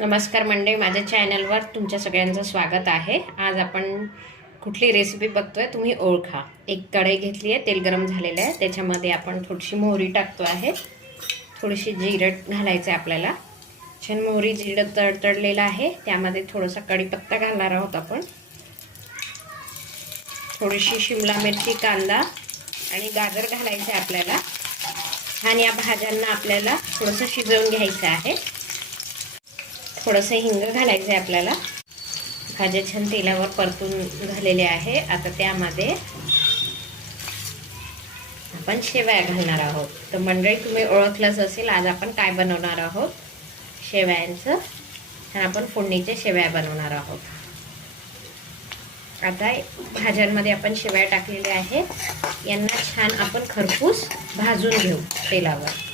नमस्कार मंडळी, माझ्या चॅनलवर तुमच्या सगळ्यांचं स्वागत आहे। आज आपण कुठली रेसिपी बघतोय तुम्ही ओळखा। एक कढई घेतली आहे, तेल गरम झालेलं आहे, त्याच्यामध्ये आपण थोडीशी मोहरी टाकतो आहे, थोडीशी जिरं घालायचं आहे आपल्याला। छान मोहरी जिरं तडतडलेलं आहे, त्यामध्ये थोडासा कढीपत्ता घालणार आहोत आपण, थोडीशी शिमला मिरची, कांदा आणि गाजर घालायचं आहे आपल्याला। आणि या भाज्यांना आपल्याला थोडंसं शिजवून घ्यायचं आहे। थोडंसं हिंग घालायचं आहे आपल्याला। भाज्या छान तेलावर परतून झालेले आहे। आता त्यामध्ये आपण शेवया घालणार आहोत। तर मंडळी, तुम्ही ओळखलंच असेल आज आपण काय बनवणार आहोत, शेवयांचं। तर आपण फोडणीचे शेवया बनवणार आहोत। आता भाज्यांमध्ये आपण शेवया टाकलेल्या आहेत, यांना छान आपण खरपूस भाजून घेऊ तेलावर।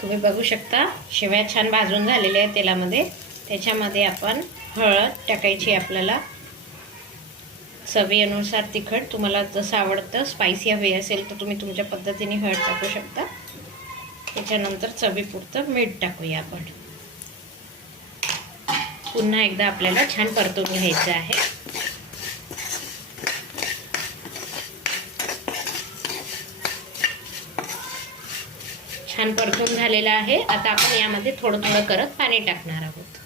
तुम्ही बघू शकता शेवया छान भाजून झालेल्या आहेत तेलामध्ये। त्याच्यामध्ये आपण हळद टाकायची आपल्याला, चवीनुसार तिखट, तुम्हाला जसं आवडतं स्पायसी हवे असेल तर तुम्ही तुमच्या पद्धतीने हळद टाकू शकता। त्याच्यानंतर चवीपुरतं मीठ टाकूया आपण। पुन्हा एकदा आपल्याला छान परतून घ्यायचं आहे। छान परतून झालेला आहे। आता आपण यामध्ये थोडं थोडं करत पाणी टाकणार आहोत।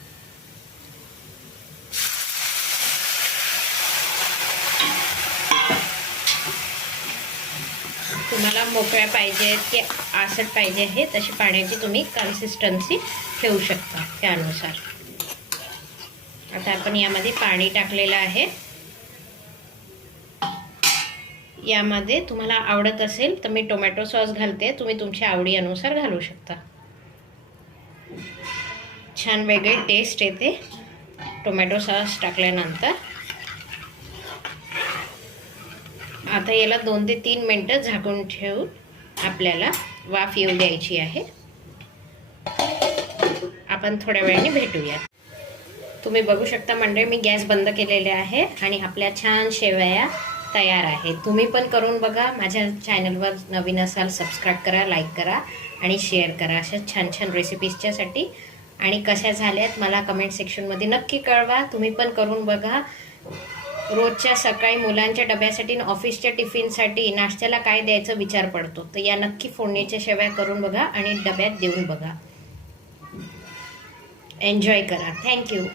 तुम्हाला मोकळ्या पाहिजे की आसट पाहिजे आहे तशी पाण्याची तुम्ही कन्सिस्टन्सी ठेवू शकता त्यानुसार। आता आपण यामध्ये पाणी टाकलेलं आहे। यामध्ये तुम्हाला आवडत असेल तर मी टोमॅटो सॉस घालते, तुम्ही तुमच्या आवडीनुसार घालू शकता। छान वेगळी टेस्ट येते टोमॅटो सॉस टाकल्यानंतर। आता याला 2 ते 3 मिनिटं झाकून ठेवून आपल्याला वाफ येऊ द्यायची आहे। आपण थोड्या वेळाने भेटूया। तुम्ही बघू शकता मंडळी, मी गॅस बंद केलेले आहे आणि आपल्या छान शेवया तयार आहेत। तुम्ही पण करून बघा। माझ्या चॅनलवर नवीन असाल सबस्क्राईब करा, लाईक करा आणि शेअर करा अशा छान छान रेसिपीजच्यासाठी। आणि कशा झाल्यात मला कमेंट सेक्शनमध्ये नक्की कळवा। तुम्ही पण करून बघा। रोजच्या सकाळी मुलांच्या डब्यासाठी आणि ऑफिसच्या टिफिनसाठी नाश्त्याला काय द्यायचं विचार पडतो, तर या नक्की फोडणीच्या शेवया करून बघा आणि डब्यात देऊन बघा। एन्जॉय करा। थँक्यू।